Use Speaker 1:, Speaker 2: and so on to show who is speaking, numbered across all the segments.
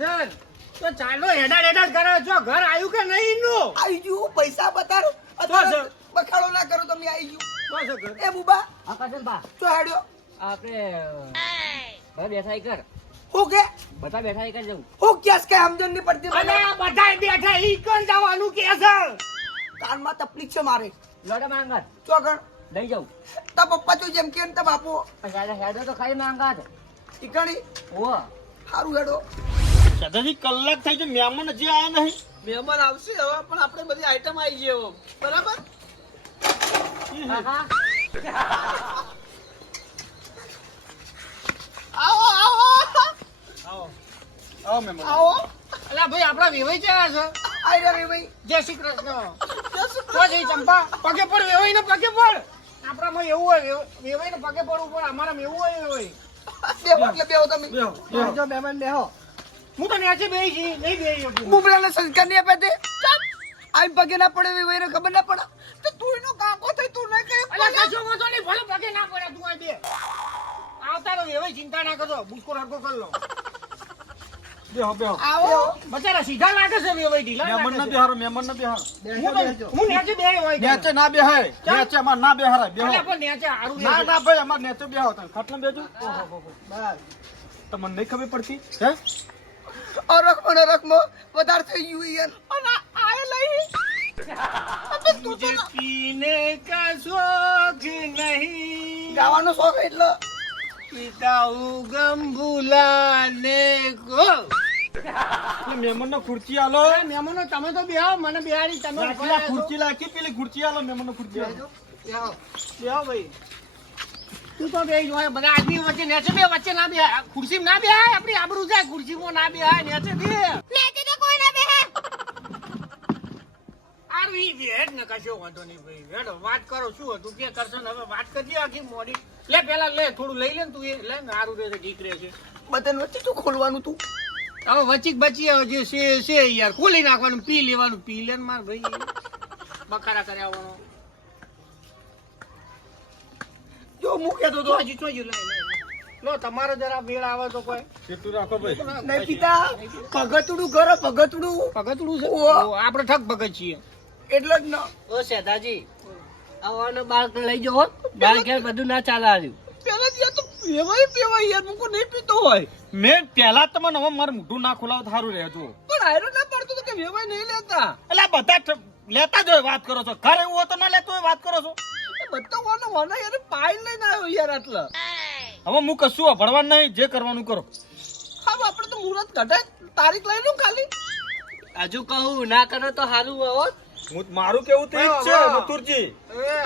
Speaker 1: છે ને, તો ચાલો હેડા હેડા કરે જો ઘર આવ્યું કે નહીં નું
Speaker 2: આવી ગયું પૈસા બતાડો અત્યારે બખાડો ના કરો તમે આવી ગયું. એ બુબા
Speaker 3: આકાશન બા.
Speaker 2: તો હેડ્યો.
Speaker 3: આપણે હવે બેઠા કર.
Speaker 2: હું કે?
Speaker 3: બધા બેઠા કર જવું.
Speaker 2: હું કેસ કે સમજણ નહીં પડતી
Speaker 1: અને
Speaker 2: મને
Speaker 1: આ બેઠા ઈ કોણ જવાનું કે છે?
Speaker 2: કાનમાં તકલીફ છે મારે.
Speaker 3: લડે માંગત
Speaker 2: ચોગણ
Speaker 3: લઈ જાઉં.
Speaker 2: તા પપ્પા તો જેમ કે તા બાપુ
Speaker 3: હેડો હેડો તો ખાઈ માંગત
Speaker 2: ઈકણી
Speaker 3: ઓ
Speaker 2: સારું હેડો.
Speaker 4: સદાજી કલાક થઈ છે મહેમાન હજી આવ્યા નહીં.
Speaker 5: મહેમાન આવશે હવે પણ આપણે બધી આઈટમ આવી ગઈ હવે. બરાબર? આવો આવો.
Speaker 4: આવો આવો મહેમાન.
Speaker 5: આવો.
Speaker 1: અલા ભાઈ આપડા વેવાઈ ક્યાં છે?
Speaker 2: આઈ રહ્યા ભાઈ
Speaker 1: જય શ્રી કૃષ્ણ. તો જઈ ચંપા. પગે પડ વેવાઈ ને પગે પડ. આપણામાં એવું હોય વેવ- વેવાઈ ને પગે પડવું પણ અમારામાં એવું હોય વેવાઈ.
Speaker 2: બે એટલે બેહો તમે.
Speaker 4: બેહો, બેહો.
Speaker 2: બેહો.
Speaker 1: હું તો નેચે બેહી છી નહીં બેહી શકું.
Speaker 2: બુબલાને સંસ્કાર નહીં આપે તે? આઈ પગે ના પડે વેવાઈને ખબર ના પડે? તો તું એનો કાકો થઈ તું નહીં કહે
Speaker 1: અલા કશો વાંધો નહીં ભલે પગે ના પડે તું આ બે. આવતા રહો એવી ચિંતા ના કરજો બુસ્કો રડકો કરી લો.
Speaker 4: બેહો બેહો.
Speaker 1: આવો. બચારા સીધા લાગે છે વેવાઈ ઢીલા
Speaker 4: મહેમાન ના
Speaker 1: છે.
Speaker 4: બેહારો મહેમાન ના બેહારો.
Speaker 1: હું નેચે બેહી હોય
Speaker 4: નેચે ના બેહાય. નેચે અમાર ના બેહારાય. બેહો.
Speaker 1: અલા પણ નેચે હારું
Speaker 4: ના ના ભાઈ અમાર નેચે બેહો તમે ખાટલા બેજો? તમને નહીં ખબર પડતી? હે?
Speaker 2: અરખ મને અરખમાં વધારે થઈ ગયું યાર અને આય લઈ.
Speaker 1: તુજે પીને કા શોખ નહીં
Speaker 2: ગાવાનો શોખ એટલે
Speaker 1: પિતા ઉગમ
Speaker 4: ભૂલાને કો મહેમાનનો ખુરચી આલો.
Speaker 1: મહેમાનો તમે તો બેહો મને બેહાડી તમે
Speaker 4: ખુરચી લાખી પેલી ખુરચી આલો મહેમાનનો ખુરચી આલો.
Speaker 1: બેહો ભાઈ. તું તો બે જોય બધા આદમી વચ્ચે નેચે બે વચ્ચે ના બે. ખુરશી ના બે આપણી આબરૂ જાય ખુરશીમાં ના બે નેચે બે. આરું ઈ બે હેડ ને કશો વાંધો નહીં ભાઈ. હેડો વાત કરો શું હતું? કે કરશો ને હવે વાત કરજે આખી મોડી. લે પેલા લે થોડું લઈ લે ને તું એ. લે ને સારું રે ઠીક રહે છે.
Speaker 2: બધાને વચ્ચે તું ખોલવાનું તું?
Speaker 1: હવે વચ્ચી બચી હવે જે છે છે યાર. ખોલી નાખવાનું પી લેવાનું. પી લે ને માર ભાઈ. બકારા કર્યા આવવાનો
Speaker 2: જો હું
Speaker 1: તો
Speaker 2: તો
Speaker 1: હજી લે તમારે જરા મેળ આવે તો કોઈ.
Speaker 4: એટલું રાખો ભાઈ?
Speaker 2: નહીં પિતા
Speaker 1: પગતડું છે? આપણે ઠક ભગત છીએ.
Speaker 2: એટલે જ ન.
Speaker 3: ઓ સેદાજી આવવાનો બાળક લઈ જવો બાળ ઘેર બધું ના ચાલે આવ્યું
Speaker 5: પેલા દિવસ તો પીવાય પીવાય યાર. મુકો નહીં પીતો હોય.
Speaker 4: મેં પહેલા તમને હવે મારું મોઢું ના ખોલાવ સારું રહેતું
Speaker 5: પણ આયરો ના પડતો તો કે વેવાય નહીં લેતા.
Speaker 4: એટલે બધા લેતા જ હોય વાત કરો છો. ઘર એવું હોય તો ના લેતો હોય વાત કરો છો.
Speaker 5: બધા વાનો વાનો યાર પાઈ લઈને આવ્યો યાર આટલા.
Speaker 4: હવે હું કશું ભણવાનું નહીં જે કરવાનું કરો.
Speaker 5: હા આપણે તો મુહૂર્ત કઢાય તારીખ લઈ લઉં ખાલી.
Speaker 3: હજુ કહું ના કરો તો સારું હો.
Speaker 4: હું મારું કેવું તો છે. મથુરજી
Speaker 1: એ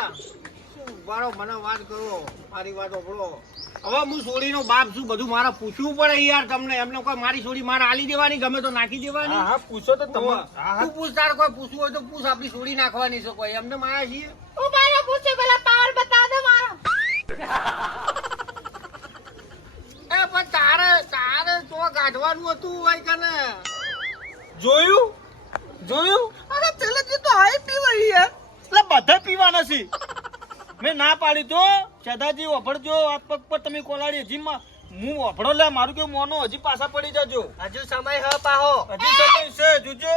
Speaker 1: શું બાળો મને વાત કરો મારી વાત હવે હું સોડીનો બાપ છું બધું મારે પૂછવું પડે યાર તમને. એમને કોઈ મારી છોડી મારે આલી દેવાની ગમે તો નાખી દેવાની.
Speaker 4: હા પૂછો તો તમે.
Speaker 1: તું પૂછ તારે કોઈ પૂછવું હોય તો પૂછ આપણી છોડી નાખવાની છે કોઈ. એમને મારા છીએ એ પણ તારે તારે તો કાઢવાનું હતું હોય કને
Speaker 4: જોયું? જોયું?
Speaker 5: અરે પેલા તો હાઈ પીવાય યાર.
Speaker 4: એટલે બધા પીવાના છે. મેં ના પાડી તો. સદાજી વફડજો હાથ પગ પર તમે કોલાડી. હજી માં હું વફડો લે મારું કેવું મોનો હજી પાછા પડી જજો.
Speaker 3: હજુ સમય હ પાહો.
Speaker 4: હજી સમય છે જોજો.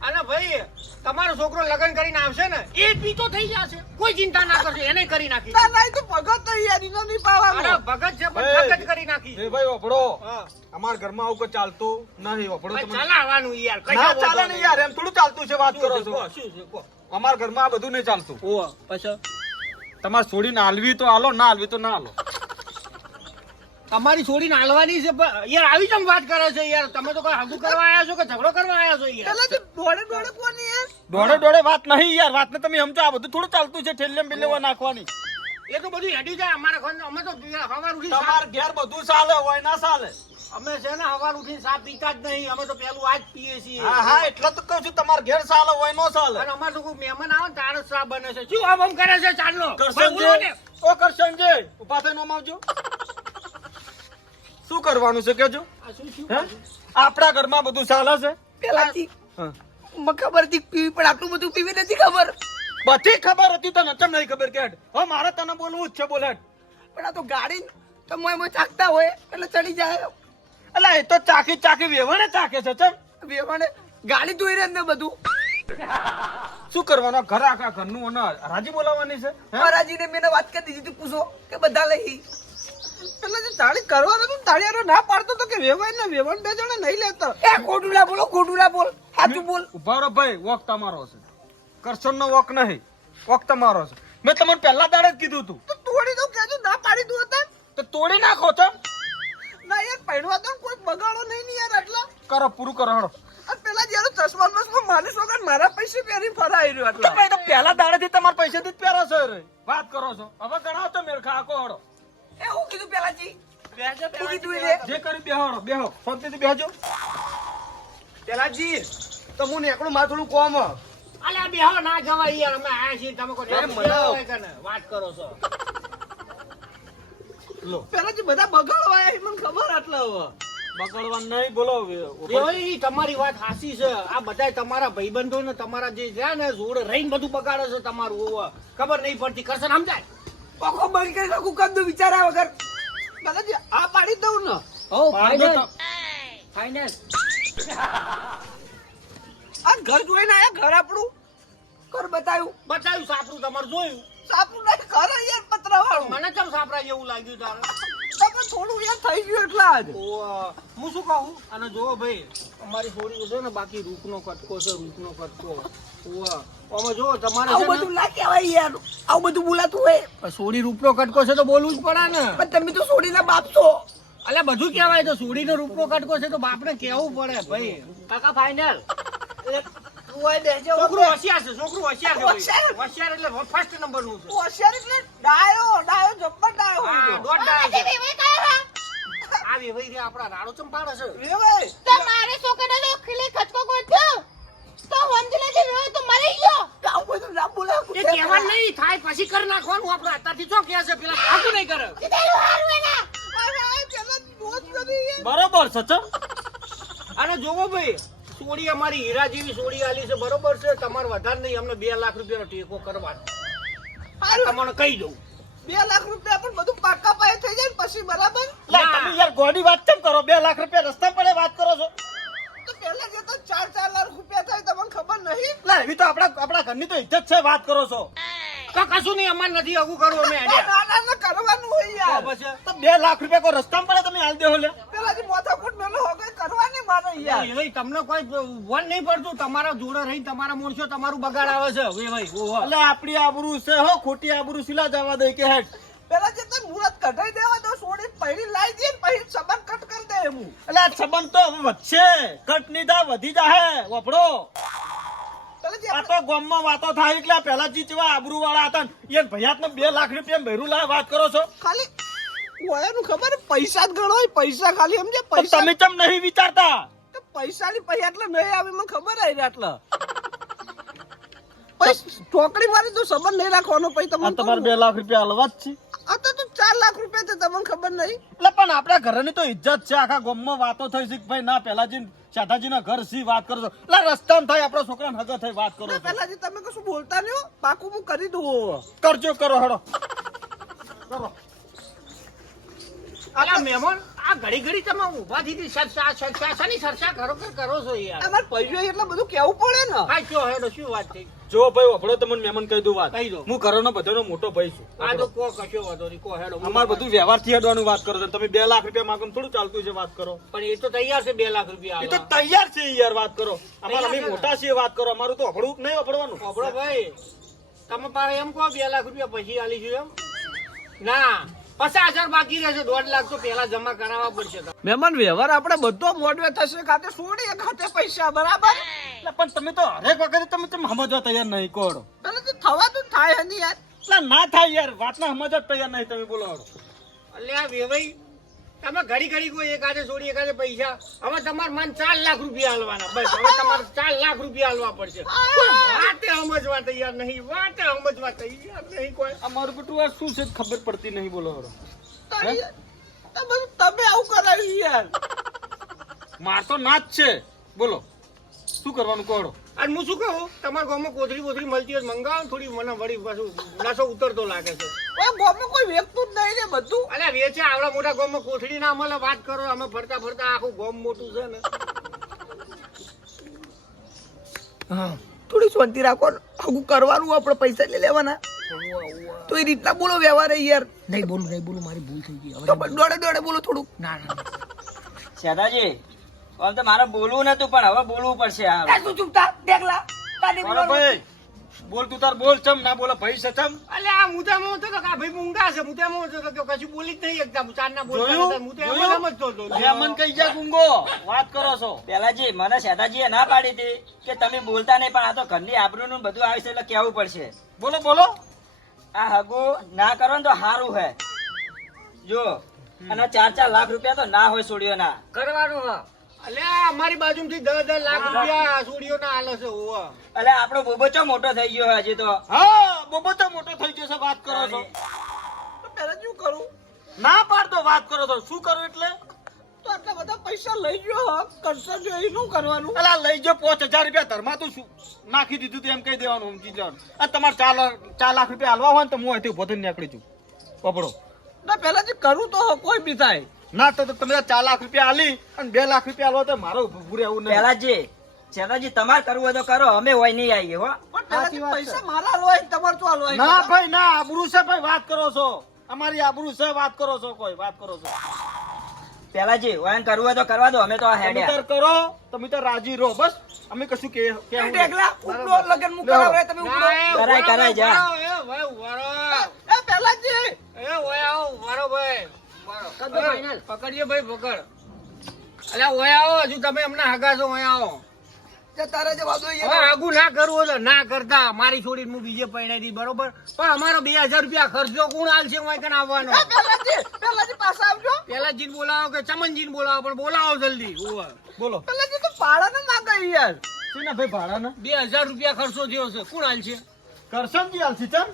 Speaker 1: અને ભાઈ તમારો છોકરો લગ્ન કરીને આવશે ને એ પીતો થઈ જશે. કોઈ ચિંતા ના કરશે એને કરી નાખી.
Speaker 5: ના ના એ તો ભગત નહીં યાર એનો નહીં
Speaker 1: અરે ભગત છે પણ ભગત કરી નાખી.
Speaker 4: એ ભાઈ ઓપડો
Speaker 1: અમાર
Speaker 4: અમારા ઘરમાં આવું કઈ ચાલતું નહીં
Speaker 1: ઓપડો
Speaker 4: તમે.
Speaker 1: ચલાવવાનું યાર કઈ
Speaker 4: ના ચાલે.
Speaker 1: નહીં.
Speaker 4: યાર એમ થોડું ચાલતું છે વાત કરો
Speaker 1: છે, શું છે, કહો.
Speaker 4: અમારા ઘરમાં આ બધું નહીં ચાલતું.
Speaker 1: ઓ પછી.
Speaker 4: તમારે છોડીને હાલવી તો હાલો ના હાલવી તો ના હાલો.
Speaker 1: તમારી છોડીને હાલવાની છે પણ યાર આવી ચમ વાત કરે છે યાર. તમે તો કોઈ હગું કરવા આવ્યા છો કે ઝઘડો કરવા આવ્યા છો યાર?
Speaker 5: દોડે દોડે કોની
Speaker 4: દોડે દોડે વાત નહીં યાર વાતને તમે સમજો આ બધું થોડું ચાલતું છે ઠેલે બિલ્લે નાખવાની.
Speaker 1: એ તો બધું હેડી જાય અમારે અમે તો સવાર ઉઠી
Speaker 4: તમાર ઘેર બધું ચાલે હોય ના ચાલે.
Speaker 1: અમે છે ને સવાર ઉઠીને સા પીતા જ નહીં અમે તો પેલું આજ પીએ છીએ.
Speaker 4: હા હા એટલે તો કહું છું તમાર ઘેર ચાલે હોય નો ચાલે.
Speaker 1: અને અમારે તો મહેમાન આવે ને તારે ચા બને છે. શું આમ આમ કરે છે ચાલો
Speaker 4: કરશનજી ઓ કરશનજી ઊભા થઈને આવજો. શું કરવાનું છે કેજો આપણા ઘરમાં બધું ચાલે છે?
Speaker 2: પેલાથી.
Speaker 4: હા.
Speaker 2: મને ખબર હતી પીવી પણ આટલું બધું પીવી નથી ખબર.
Speaker 4: બધી ખબર હતી તને ચમ નહીં ખબર કે હવે મારે તને બોલવું જ છે બોલે
Speaker 2: પણ આ તો ગાડી તો મોય મોય ચાકતા હોય એટલે ચડી જાય.
Speaker 4: એટલે એ તો ચાકી ચાકી વેવણે ચાકે છે ચમ
Speaker 2: વેવાણે ગાડી ધોઈ રહે ને બધું.
Speaker 4: શું કરવાનું? ઘર આખા ઘરનું અને રાજી બોલાવવાની છે રાજી
Speaker 2: ને મેં વાત કરી દીધી તું પૂછો કે બધા લઈ.
Speaker 5: એટલે જે તાળી કરવા હતું તાળી હારે ના પાડતો તો કે વેવાય ને વેવાણ બે જણા નહીં લેતો.
Speaker 2: એ ખોટું ના બોલો ખોટું ના બોલ સાચું બોલ.
Speaker 4: ઊભા રહો ભાઈ વોક તમારો છે કરશન નો વોક નહીં વોક તમારો છે મેં તમને પહેલા દાડે જ કીધું તું.
Speaker 5: તો તોડી દઉં કેજો ના પાડી દઉં હતા?
Speaker 4: તો તોડી નાખો તો
Speaker 5: ના યાર પહેણવા તો કોઈ બગાડો નહીં ને યાર એટલે
Speaker 4: કરો પૂરું કરો હળો
Speaker 5: આ પેલા જયારે ચશ્મા બસમાં માણસ વગર મારા પૈસે પહેરી ફરાઈ રહ્યો એટલે
Speaker 4: ભાઈ તો પહેલા દાડેથી તમારા પૈસેથી જ પહેરો છો રે. વાત કરો છો. હવે ગણાવ તો મેળ ખાકો હળો
Speaker 2: એ હું કીધું પેલાજી બેહજો એને
Speaker 4: જે કરી બેહો હળો બેહો શાંતિથી બેહજો.
Speaker 5: પેલાજી તો હું એકડું માથું કોમ.
Speaker 1: અલ્યા બેહો ના જવાય યાર અમે આયા છીએ તમે કોઈ વાત કરો છો.
Speaker 5: પેલાજી બધા બગાડવા આયા મને ખબર આટલા હવે.
Speaker 4: બગડવા નહીં બોલો
Speaker 1: તમારી વાત સાચી છે. આ બધા તમારા ભાઈબંધો ને તમારા જે છે ને જોડે રહીને બધું બગાડે છે તમારું ખબર નહીં પડતી કરશે સમજાય?
Speaker 2: કોકો બંધ કરી નાખું કદ વિચારા વગર.
Speaker 5: દાદાજી આ પાડી દઉં ને.
Speaker 3: ઓ ફાઇનલ ફાઇનલ
Speaker 5: આ ઘર જોઈને આયા ઘર આપણું?
Speaker 2: ઘર બતાવ્યું
Speaker 1: બતાવ્યું સાપરું તમારું જોયું.
Speaker 5: સાપરું નહીં ઘર યાર પતરા વાળું
Speaker 1: મને કેમ સાપરા જેવું લાગ્યું તારે?
Speaker 5: તમે થોડું યાર થઈ ગયું એટલા જ.
Speaker 1: હું શું કહું? અને જો ભાઈ અમારી થોડી છે ને બાકી રૂપનો કટકો છે રૂપનો કટકો. જો તમારે
Speaker 2: આવું બધું ના કહેવાય યાર. આવું બધું બોલાતું હોય.
Speaker 1: સોડી રૂપનો કટકો છે તો બોલવું જ પડે ને.
Speaker 2: પણ તમે તો છોડીના બાપ છો.
Speaker 1: અલ્યા બધું કહેવાય તો સોડીનો રૂપનો કટકો છે તો બાપને કહેવું પડે ભાઈ.
Speaker 3: કાકા ફાઇનલ
Speaker 1: છોકરું હોશિયાર છે છોકરું હોશિયાર છે
Speaker 5: હોશિયાર?
Speaker 1: એટલે ફર્સ્ટ નંબરનું છે.
Speaker 5: હોશિયાર એટલે ડાયો ડાયો જબ્બર ડાયો
Speaker 1: હા,
Speaker 5: હોય
Speaker 1: દોઢ ડાયો છે. આ રે આપણા રાડો ચંપાડે છે.
Speaker 6: તમારે છોકરાને ખીલી ગોઠ્યો તો સમજી લેજે વેવાય તો મરી ગયો
Speaker 2: આવું બધું ના બોલાવું
Speaker 1: એ કહેવાનું નહીં થાય પછી કરી નાખવાનું આપણે. અત્યારથી કહે છે પેલા આગું નહીં કરે.
Speaker 6: કીધેલું હારું એના.
Speaker 5: અરે આ પેલા મોજ કરી
Speaker 4: બરોબર સચો
Speaker 1: અને જોવો ભાઈ સોડી અમારી હીરા જેવી સોડી આલી છે બરોબર છે? તમારે વધારે નહીં અમને બે લાખ રૂપિયાનો ટેકો કરવાનો. તમને કહી દઉં.
Speaker 5: બે લાખ રૂપિયા પણ બધું પાકા પાયે થઈ જાય પછી બરાબર?
Speaker 4: તમે યાર ગોડી વાત કેમ કરો? બે લાખ રૂપિયા રસ્તા પડે વાત કરો છો.
Speaker 5: તો પહેલા જે તો ચાર ચાર લાખ રૂપિયા થાય તમને ખબર નહીં?
Speaker 4: લા, એવી તો આપણા આપણા ઘરની તો ઇજ્જત છે વાત કરો છો.
Speaker 1: તો કશું નહીં અમારે નથી આગું કરવું અમે
Speaker 5: ના ના ના કરવાનું હોય યાર.
Speaker 1: પછી
Speaker 4: તો બે લાખ રૂપિયા કોઈ રસ્તામાં પડે તમે હાલ દેહો લે
Speaker 5: પેલા જે માથાકૂટ મેલો હવે કરવાની મારે યાર
Speaker 1: એ ભાઈ તમને કોઈ વન નહીં પડતું તમારા જોડે રહી તમારા માણસો તમારું બગાડ આવે છે. એ ભાઈ
Speaker 4: એટલે આપણી આબરૂ છે હો ખોટી આબરૂ સિલા જવા દે કે હેડ
Speaker 5: પેલા જે તો મુરત કઢાઈ દેવા તો સોડી પહેરી લાવી દે ને પછી સંબંધ કટ કરી દે એમ
Speaker 4: એટલે આ સબન તો હવે વધશે. કટ નહીં દા વધી જાહે વપડો આ તો ગામમાં વાતો થાય એટલે પેલા જી જેવા આબરૂ વાળા હતા ને, એ ભૈયાતને બે લાખ રૂપિયા ભેરું લાવે વાત કરો છો.
Speaker 5: ખાલી ઓયાનું ખબર પૈસા જ ગણો પૈસા ખાલી એમ
Speaker 4: જે
Speaker 5: પૈસા
Speaker 4: તમે કેમ નહીં વિચારતા?
Speaker 5: તો પૈસાની પૈસા એટલે નહીં આવે મને ખબર આવી એટલે ઠોકરી મારી તો સંબંધ નહીં રાખવાનો પછી
Speaker 4: તમારે
Speaker 5: તમારે
Speaker 4: બે લાખ રૂપિયા હલવા જ છે.
Speaker 5: ચાર લાખ રૂપિયા તો તમને ખબર નહીં?
Speaker 4: એટલે પણ આપણા ઘરની તો ઇજ્જત છે આખા ગામમાં વાતો થઈ છે કે ભાઈ ના પેલાજી શાદાજીના ઘર સી વાત કરો છો? એટલે રસ્તામાં થાય આપણા છોકરાને હગા થઈ વાત કરો
Speaker 5: પેલા જે તમે કશું બોલતા નહીં પાકું હું કરી દઉં
Speaker 4: કરજો કરો હડો કરો
Speaker 1: અલા મહેમાન. આ ઘડી ઘડી તમે ઊભા થી સરસા સરસા શાની સરસા કરો કે કરો છો યાર?
Speaker 5: અમારે પૈસો એટલે બધું કેવું પડે ને?
Speaker 1: હા કયો હેડો શું વાત થઈ
Speaker 4: જો ભાઈ વફડો તમને મહેમાન કહી દઉં વાત. હું ઘરનો બધાનો મોટો ભાઈ છું.
Speaker 1: આ તો કો કશો વાતો નહીં. કો હેડો
Speaker 4: અમાર બધું વ્યવહારથી હેડવાનું વાત કરો તમે બે લાખ રૂપિયા માંગો થોડું ચાલતું છે વાત કરો.
Speaker 1: પણ એ તો તૈયાર છે બે લાખ રૂપિયા
Speaker 4: એ તો તૈયાર છે યાર વાત કરો. અમારે અમે
Speaker 1: છે.
Speaker 4: મોટા છીએ વાત કરો. અમારું તો અભડું નહીં અભડવાનું.
Speaker 1: સાંભળો ભાઈ તમે પાસે એમ કહો બે લાખ રૂપિયા પછી આલીશું એમ? ના. પચાસ હજાર બાકી રહેશે. દોઢ લાખ તો પેલા જમા કરાવવા પડશે
Speaker 5: મહેમાન વ્યવહાર આપણે બધો મોડવે થશે ખાતે સોડી ખાતે પૈસા બરાબર?
Speaker 4: પણ તમે તો હરેક વખતે તમે તમે સમજવા તૈયાર નહીં કોડો
Speaker 5: તો થવા તો થાય નહીં યાર.
Speaker 4: એટલે ના થાય યાર. વાતના સમજવા જ તૈયાર નહીં તમે બોલો
Speaker 1: અલ્યા વેવાઈ તમે ઘડી ઘડી કોઈ એકાદે છોડી એકાદે પૈસા. હવે તમારે મન ચાર લાખ રૂપિયા હાલવાના. બસ હવે તમારે ચાર લાખ રૂપિયા હાલવા પડશે. વાતે સમજવા તૈયાર નહીં વાતે સમજવા તૈયાર નહીં કોઈ.
Speaker 4: અમારું બેટું આ શું છે ખબર પડતી નહીં બોલો
Speaker 5: બધું તમે આવું કરાવ્યું યાર.
Speaker 4: માર તો ના જ છે. બોલો શું કરવાનું કોડો
Speaker 1: અને હું શું કહું? તમારા ગામમાં કોથળી કોથળી મળતી હોય મંગાવો થોડી મને વળી પાછું નાસો ઉતરતો લાગે છે.
Speaker 5: ઓય ગામમાં કોઈ વેચતું જ નહીં ને બધું.
Speaker 1: અલ્યા વેચે આવડા મોટા ગામમાં કોથળી ના મળે વાત કરો અમે ફરતા ફરતા આખું ગામ મોટું છે ને.
Speaker 2: હા થોડી શાંતિ રાખો. આવું કરવાનું આપણે પૈસા લઈ લેવાના. તો એ રીતના બોલો વ્યવહાર યાર.
Speaker 3: નહીં બોલું નહીં બોલું મારી ભૂલ થઈ ગઈ. હવે
Speaker 2: તો દોડે દોડે બોલો થોડું
Speaker 3: ના ના
Speaker 7: સેદાજી આમ તો મારે બોલવું નતું પણ હવે બોલવું પડશે આ
Speaker 2: તું ચૂપ થા દેખલા
Speaker 4: ભાઈ. બોલ તું તાર બોલ ચમ ના બોલે ભાઈ છે
Speaker 1: અલે આ મુદ્દામાં હતો તો કા ભાઈ મુંગા છે મુદ્દામાં હતો તો કે કશું બોલી જ નહીં એકદમ
Speaker 4: ચાર
Speaker 1: ના બોલ તો એમ જ? સમજતો હતો.
Speaker 4: કઈ જા ગુંગો? વાત કરો છો.
Speaker 7: પેલાજી મને સેદાજીએ ના પાડી હતી કે તમે બોલતા નહીં પણ આ તો ઘરની આબરૂનું બધું આવે છે એટલે કહેવું પડશે?
Speaker 4: બોલો બોલો.
Speaker 7: આ હગુ ના કરો ને તો સારું હે. જો અને ચાર ચાર લાખ રૂપિયા તો ના હોય છોડ્યો ના
Speaker 3: કરવાનું હા.
Speaker 1: અલ્યા અમારી બાજુમાંથી દસ દસ લાખ રૂપિયા સુડીઓ ના હાલે છે ઓવા.
Speaker 7: એટલે આપણો મોટો થઈ ગયો હજી તો?
Speaker 4: હા બોબો તો મોટો થઈ ગયો છે વાત કરો છો.
Speaker 5: પેલા શું કરું?
Speaker 4: ના પાડતો વાત કરો છો. શું કરું એટલે?
Speaker 5: તો આટલા બધા પૈસા લઈ ગયો કરશો જો એનું કરવાનું?
Speaker 4: અલા લઈ જો પાંચ હજાર રૂપિયા. ધરમાં તું શું નાખી દીધું તું એમ કહી દેવાનું સમજી જવાનું આ તમારે ચાર લાખ ચાર લાખ રૂપિયા હાલવા હોય ને તો હું અહીંથી ઊભો થઈને નીકળી જઉં. પકડો.
Speaker 5: ના પેલા જે કરું તો કોઈ બી થાય.
Speaker 4: ના તો તો તમે ચાર લાખ રૂપિયા આલી અને બે લાખ રૂપિયા આલો તો મારો ઉભું રહેવું નહીં.
Speaker 7: પેલાજી સેદાજી તમારે કરવું હોય તો કરો. અમે હોય નહીં આવીએ હો.
Speaker 5: પૈસા મારા લોય તમારે તો હાલવાય
Speaker 4: ના ભાઈ ના આબરૂ છે ભાઈ વાત કરો છો. અમારી આબરૂ છે વાત કરો છો કોઈ વાત કરો છો.
Speaker 7: પેલાજી હોય કરવું હોય તો કરવા દો. અમે તો હેડ્યા.
Speaker 4: કરો તમે તો રાજી રહો બસ. અમે કશું કે કે.
Speaker 2: દેખલા ઉપડો લગન મું કરાવરાય તમે ઉપડો.
Speaker 7: કરાય, કરાય, જા.
Speaker 1: એ ભાઈ ઊભા
Speaker 5: એ પેલાજી.
Speaker 1: એ ઓય આવો, ઊભા ભાઈ. પકડજો ભાઈ પકડ. અલ્યા ઓય આવો હજુ તમે હમણાં હગા છો ઓય આવો. આગું ના કરવું ના કરતા. મારી છોડીને હું બીજે પૈણા દી બરોબર? પણ અમારો બે હજાર રૂપિયા ખર્ચો કોણ હાલશે કને આવવાનો?
Speaker 5: પેલાજી
Speaker 1: પેલા જીન બોલાવો કે ચમનજીને બોલાવો પણ બોલાવો જલ્દી.
Speaker 4: બોલો.
Speaker 5: પેલાજી તો ભાડા ના માંગે યાર.
Speaker 4: શું ના ભાઈ ભાડાના?
Speaker 1: બે હજાર રૂપિયા ખર્ચો થયો છે. કોણ હાલશે
Speaker 4: કરશનજી છે ચમ?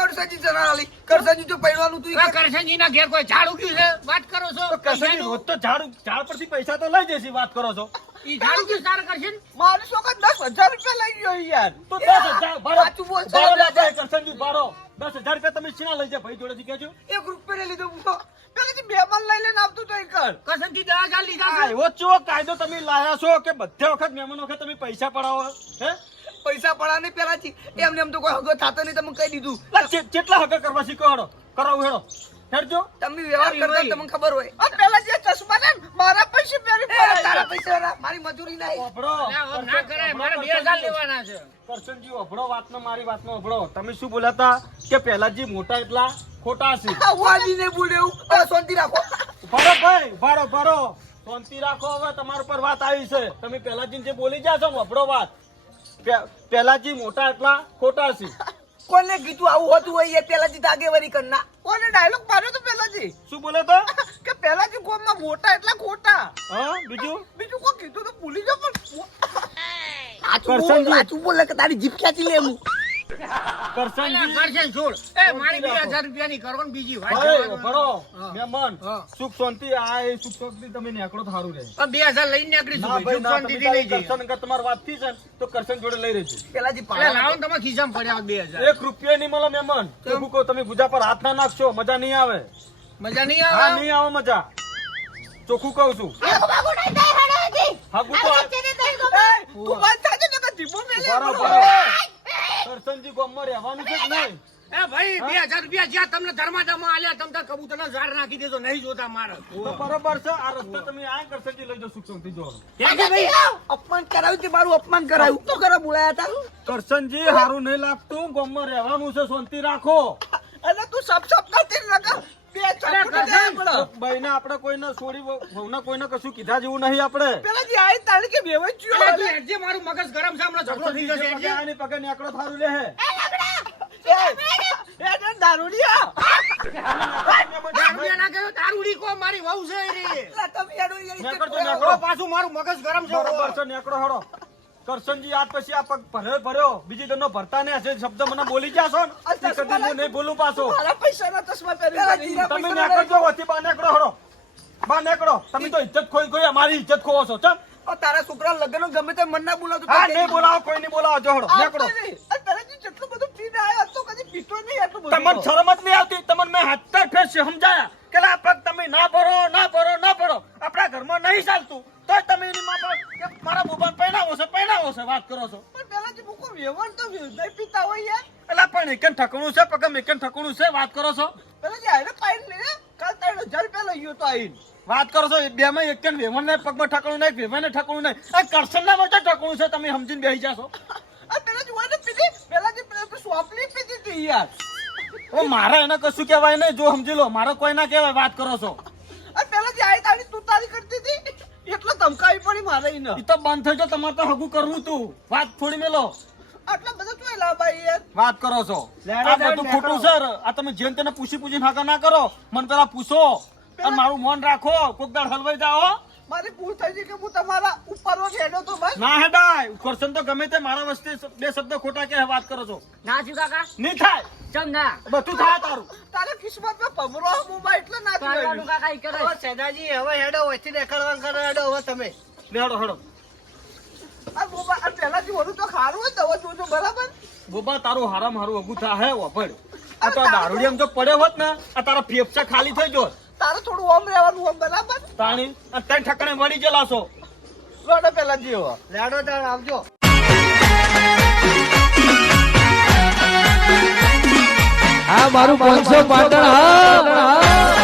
Speaker 2: કરસાજી જરા આલી કરસાજી જો પૈણવાનું તું
Speaker 1: આ ના ઘેર કોઈ ઝાડ ઉગ્યું છે? વાત કરો છો?
Speaker 4: કરશનજી રોજ તો ઝાડ ઝાડ પરથી પૈસા તો લઈ જશે વાત કરો છો.
Speaker 1: ઈ ઝાડ ઉગ્યું સારા કરશે?
Speaker 5: મારી છોકરા દસ હજાર રૂપિયા લઈ ગયો યાર.
Speaker 4: તો દસ હજાર
Speaker 2: બારો
Speaker 4: ના થાય, કરશનજી ભાડો દસ હજાર રૂપિયા તમે શીણા લઈ જાય ભાઈ જોડેથી કહેજો?
Speaker 2: એક રૂપિયા લીધો ઉપડો
Speaker 5: પેલાજી બે માલ લઈ લઈને આવતું તો કર.
Speaker 1: કરશનજી દસ હજાર લીધા
Speaker 4: એવો ચો કાયદો તમે લાયા છો કે બધે વખત મહેમાન વખત તમે પૈસા પડાવો હે?
Speaker 2: પૈસા પડા નહીં પેલાથી. એમને એમ તો કોઈ હગો થતો નહીં તમે કહી દીધું.
Speaker 4: કેટલા હગા કરવા શીખો હેડો કરાવું હેડો. હેડજો.
Speaker 2: તમે વ્યવહાર કરતા તમને ખબર હોય.
Speaker 5: આ પેલાજી આ ચશ્મા ને મારા પૈસે પહેરી પડે
Speaker 2: તારા પૈસા મારી મજૂરી નહીં.
Speaker 4: ઓભળો.
Speaker 1: ના કરાય મારે 2000 લેવાના છે.
Speaker 4: કરશનજી ઓભળો વાતનો મારી વાતનો ઓભળો તમે શું બોલાતા? કે પહેલાજી મોટા એટલા ખોટા છે.
Speaker 2: વાજી ને બોલ્યું શાંતિ રાખો.
Speaker 4: ભરો ભાઈ ભરો ભરો શાંતિ રાખો હવે તમારા પર વાત આવી છે. તમે પહેલાજી જે બોલી જાશો છો ને વાત. પે- પહેલાજી મોટા એટલા ખોટા છે
Speaker 2: કોને કીધું આવું હોતું હોય એ પેલાજી કર કરના
Speaker 5: કોને ડાયલોગ માર્યો તો પેલાજી
Speaker 4: શું બોલે તો
Speaker 5: કે પેલાજી કોમમાં મોટા એટલા ખોટા
Speaker 4: હા બીજું
Speaker 5: બીજું કોઈ કીધું તો ભૂલી જાઓ પણ
Speaker 2: આચું બોલ. કે તારી જીભ ક્યાંથી લે હું
Speaker 1: કરશન છોડ. એ મારી કરો ને બીજી વાત હા.
Speaker 4: મહેમાન
Speaker 1: હા.
Speaker 4: સુખ શાંતિ આ એ સુખ શાંતિ તમે નીકળો તો રહે.
Speaker 1: પણ બે લઈને નીકળીશું
Speaker 4: ના
Speaker 1: ભાઈ.
Speaker 4: ભાઈ
Speaker 1: સુખ
Speaker 4: ના
Speaker 1: શાંતિથી
Speaker 4: તમે
Speaker 1: લઈ
Speaker 4: કરશન અંગત તમારી વાત થઈ છે તો કરશન જોડે લઈ રહેજો.
Speaker 2: પેલાથી
Speaker 1: એટલે
Speaker 2: પાડવા
Speaker 1: લાવો તમે ખિસ્સામાં પડ્યા બે
Speaker 4: એક રૂપિયા નહીં મળે મહેમાન તો કહો તમે ગુજા પર હાથ ના નાખશો મજા નહીં આવે.
Speaker 1: મજા નહીં
Speaker 4: હા
Speaker 1: આવે?
Speaker 4: નહીં આવે મજા. ચોખ્ખું કહું છું.
Speaker 5: હા ને મેલે.
Speaker 4: બરો ગામમાં રહેવાનું છે કે નહીં?
Speaker 1: એ ભાઈ બે હજાર રૂપિયા જ્યાં તમને ધર્માદામાં આલ્યા તમે કબૂતર કબૂતરના ઝાડ નાખી દેજો નહીં જોતા મારા.
Speaker 4: તો બરોબર છે આ રસ્તો તમે આ કરશનજી લઈ જાઓ સુખ શાંતિ જો
Speaker 1: કે ભાઈ
Speaker 2: અપમાન કરાવ્યું કે મારું અપમાન કરાવ્યું? તો કરો બોલાયા હતા
Speaker 4: કરશનજી સારું નહીં લાગતું ગામમાં રહેવાનું છે શાંતિ રાખો.
Speaker 5: અને તું સબ સબ કરતી નકર બે ચાકુ તો
Speaker 1: કરશન.
Speaker 5: દેવા પડે.
Speaker 4: ભાઈને આપણે કોઈને છોડી વહુને કોઈને કશું કીધા જેવું નહીં આપણે.
Speaker 5: પેલાજી આઈ તાળી કે
Speaker 1: મારું મગજ ગરમ છે હમણાં ઝઘડો થઈ જશે હેડજે.
Speaker 4: આની પગે નેકડો થારું લે હે.
Speaker 5: એ એ દારૂડિયા
Speaker 1: દારૂડિયા ના કહેવાય, દારૂડી કો? મારી વહુ છે રે.
Speaker 2: તમે
Speaker 1: પાછું મારું મગજ ગરમ છે
Speaker 4: બરોબર છે નેકડો હળો. કરશનજી આજ પછી આ પગ ભરે ભર્યો. બીજી દરનો ભરતા ને હશે શબ્દ મને બોલી ગયા છો ને? કદી હું નહીં બોલું પાછો.
Speaker 5: મારા પૈસાના ચશ્મા પહેરી
Speaker 4: તમે નેકળજો વચ્ચે બા નેકડો હરો બા નેકડો તમે તો ઇજ્જત ખોઈ ખોઈ અમારી ઇજ્જત ખોવો છો. ચમ.
Speaker 2: તારા છોકરા લગ્ન ગમે તે મન ના બોલાવતો
Speaker 4: હા નહીં બોલાવો કોઈ નહીં બોલાવો. જો નીકળો.
Speaker 5: અને પેલાથી જેટલું બધું પીને આવ્યો હતો, કદી પીતો નહીં એટલું બધું.
Speaker 4: તમને શરમ જ નહીં આવતી? તમને મેં હાથતા ફેર સમજાયા કે આ પગ તમે ના ભરો ના ભરો ના ભરો આપણા ઘરમાં નહીં ચાલતું. તોય તમે એની માં કે મારા બુબાન પહેરાવો છે પહેરાવો છે વાત કરો છો.
Speaker 5: પણ પેલાથી મૂકો વ્યવહાર તો નહીં પીતા હોય યાર.
Speaker 4: એટલે પણ એકન ઠકણું છે પગમ એકન ઠકણું છે વાત કરો છો.
Speaker 5: પેલાથી આઈને પાઈન લઈને કાલ ત્રણ હજાર રૂપિયા લઈ ગયો તો આઈને.
Speaker 4: વાત કરો છો બે માં એક વેમણ ને પગમાં ઠકણું નહીં વેમણ ને ઠકણું નહીં. આ કરશન ના ઠકણું છે તમે સમજીને બેસી જાશો
Speaker 5: આ પેલાથી હોય ને પીધી, પેલાથી પીધી હતી યાર.
Speaker 4: ઓ મારે એને કશું કહેવાય નહીં. જો સમજી લો મારે કોઈ ના કહેવાય વાત કરો છો.
Speaker 5: પેલા પેલાથી આઈ તાળી તું તારી કરતી હતી. એટલે ધમકાવી પડી મારે એને.
Speaker 4: એ તો બંધ થઈ જાય તમારે તો હગું કરવું તું. વાત થોડી મેલો.
Speaker 5: આટલા બધા તોય લાભ આવી યાર.
Speaker 4: વાત કરો છો. આ બધું ખોટું સર. આ તમે જેમ તેને પૂછી પૂછીને હાકા ના કરો મને પેલા પૂછો. અને મારું મન રાખો. કોક દાડ હલવાઈ જાઓ
Speaker 5: મારી ભૂલ થઈ ગઈ કે હું તમારા ઉપર હેડો તો બસ.
Speaker 4: ના હેડાય. કરશન તો ગમે તે મારા વસ્તે બે શબ્દ ખોટા કે વાત કરો છો.
Speaker 3: ના જુ કાકા.
Speaker 4: નહીં થાય.
Speaker 3: ચમ ના
Speaker 4: બધું થાય તારું.
Speaker 5: તારે કિસ્મતમાં પમરો મુંબઈ એટલે ના થાય.
Speaker 3: કાકા ઈ કરે.
Speaker 5: હવે સેદાજી હવે હેડો ઓથી દેખાડવા કરો હેડો હવે તમે.
Speaker 4: હેડો હેડો.
Speaker 5: આ બોબા આ પહેલાથી હોરું તો ખારું હોય દવા જોજો બરાબર?
Speaker 4: બોબા તારું હારામ હારું હગું થાય હે વફડ આ તો દારૂડિયામ જો પડ્યો હોત ને આ તારા ફેફસા ખાલી થઈ જોત.
Speaker 5: તારે થોડું ઓમ રહેવાનું ઓમ બરાબર?
Speaker 4: તાણી અને તને ઠકણે મળી ગયેલા છો.
Speaker 5: લોડો પેલા જીવો લેડો ત્યાં આવજો.
Speaker 8: હા મારું પાંચસો પાટણ હા.